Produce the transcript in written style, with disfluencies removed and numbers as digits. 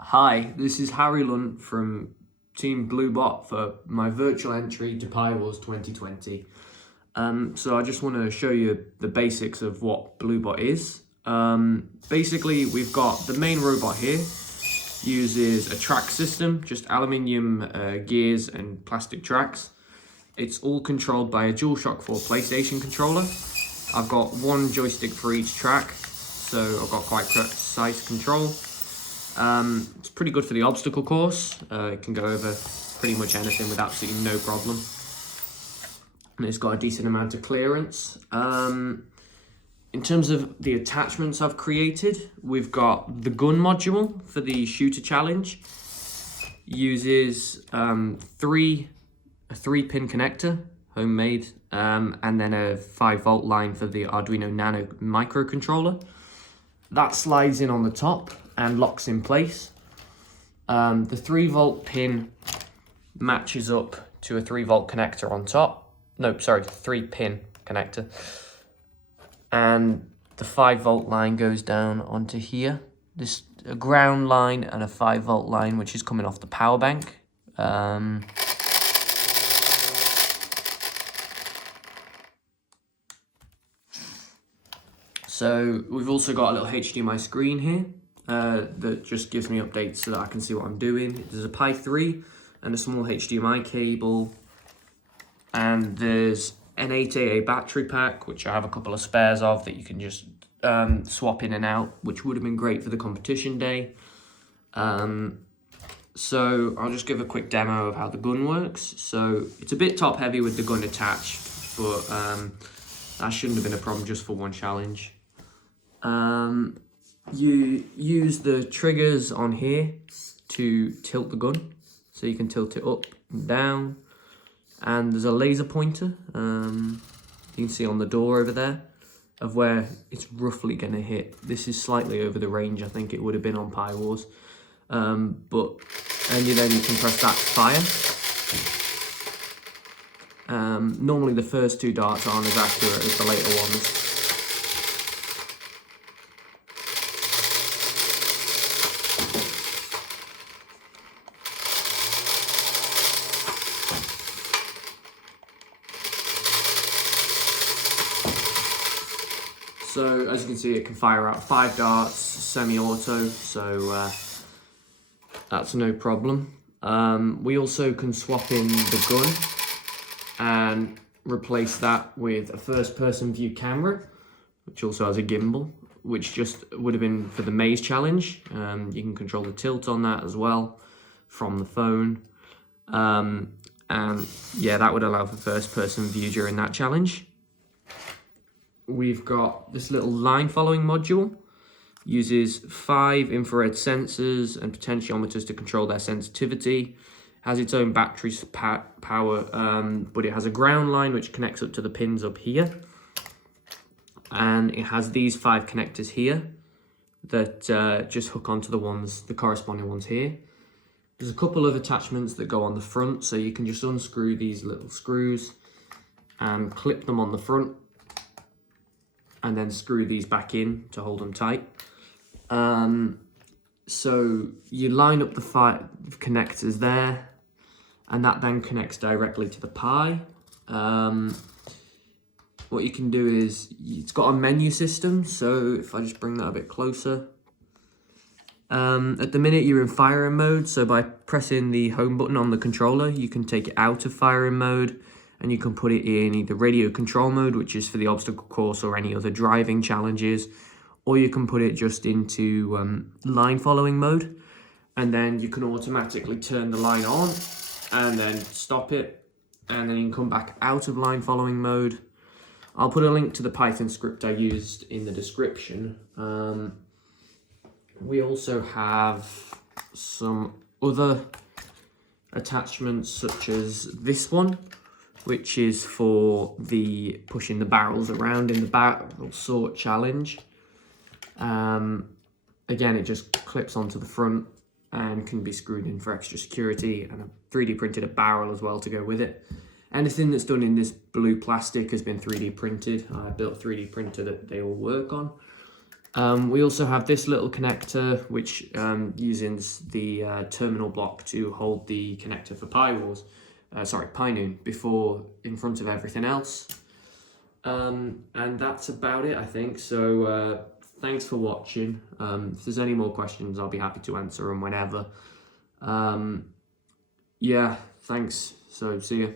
Hi, this is Harry Lunt from Team BluBot for my virtual entry to Pi Wars 2020. So I just want to show you the basics of what BluBot is. Basically, we've got the main robot here, uses a track system, just aluminium gears and plastic tracks. It's all controlled by a DualShock 4 PlayStation controller. I've got one joystick for each track, so I've got quite precise control. It's pretty good for the obstacle course. It can go over pretty much anything with absolutely no problem. And it's got a decent amount of clearance. In terms of the attachments I've created, we've got the gun module for the shooter challenge. Uses a 3-pin connector, homemade, and then a 5-volt line for the Arduino Nano microcontroller. That slides in on the top and locks in place. The 3-volt pin matches up to a 3-volt connector on top. No, sorry, 3-pin connector. And the 5-volt line goes down onto here. This a ground line and a 5-volt line, which is coming off the power bank. So we've also got a little HDMI screen here that just gives me updates so that I can see what I'm doing. There's a Pi 3 and a small HDMI cable. And there's an 8AA battery pack, which I have a couple of spares of that you can just swap in and out, which would have been great for the competition day. So I'll just give a quick demo of how the gun works. So it's a bit top heavy with the gun attached, but that shouldn't have been a problem just for one challenge. You use the triggers on here to tilt the gun, so you can tilt it up and down. And there's a laser pointer, you can see on the door over there, of where it's roughly going to hit. This is slightly over the range I think it would have been on Pi Wars. And then you can press that to fire. Normally the first 2 darts aren't as accurate as the later ones. So as you can see, it can fire out 5 darts, semi-auto, so that's no problem. We also can swap in the gun and replace that with a first-person view camera, which also has a gimbal, which just would have been for the maze challenge. You can control the tilt on that as well from the phone. And yeah, that would allow for first-person view during that challenge. We've got this little line following module, uses 5 infrared sensors and potentiometers to control their sensitivity, has its own battery power, but it has a ground line which connects up to the pins up here. And it has these 5 connectors here that just hook onto the corresponding ones here. There's a couple of attachments that go on the front, so you can just unscrew these little screws and clip them on the front, and then screw these back in to hold them tight. So you line up the 5 connectors there, and that then connects directly to the Pi. What you can do is, it's got a menu system, so if I just bring that a bit closer. At the minute you're in firing mode, so by pressing the home button on the controller, you can take it out of firing mode, and you can put it in either radio control mode, which is for the obstacle course or any other driving challenges, or you can put it just into line following mode, and then you can automatically turn the line on and then stop it, and then you can come back out of line following mode. I'll put a link to the Python script I used in the description. We also have some other attachments, such as this one, which is for the pushing the barrels around in the barrel sort challenge. Again, it just clips onto the front and can be screwed in for extra security, and I've 3D printed a barrel as well to go with it. Anything that's done in this blue plastic has been 3D printed. I built a 3D printer that they all work on. We also have this little connector which uses the terminal block to hold the connector for Pi-Noon before in front of everything else. And that's about it, I think. So thanks for watching. If there's any more questions, I'll be happy to answer them whenever. Yeah, thanks. So see you.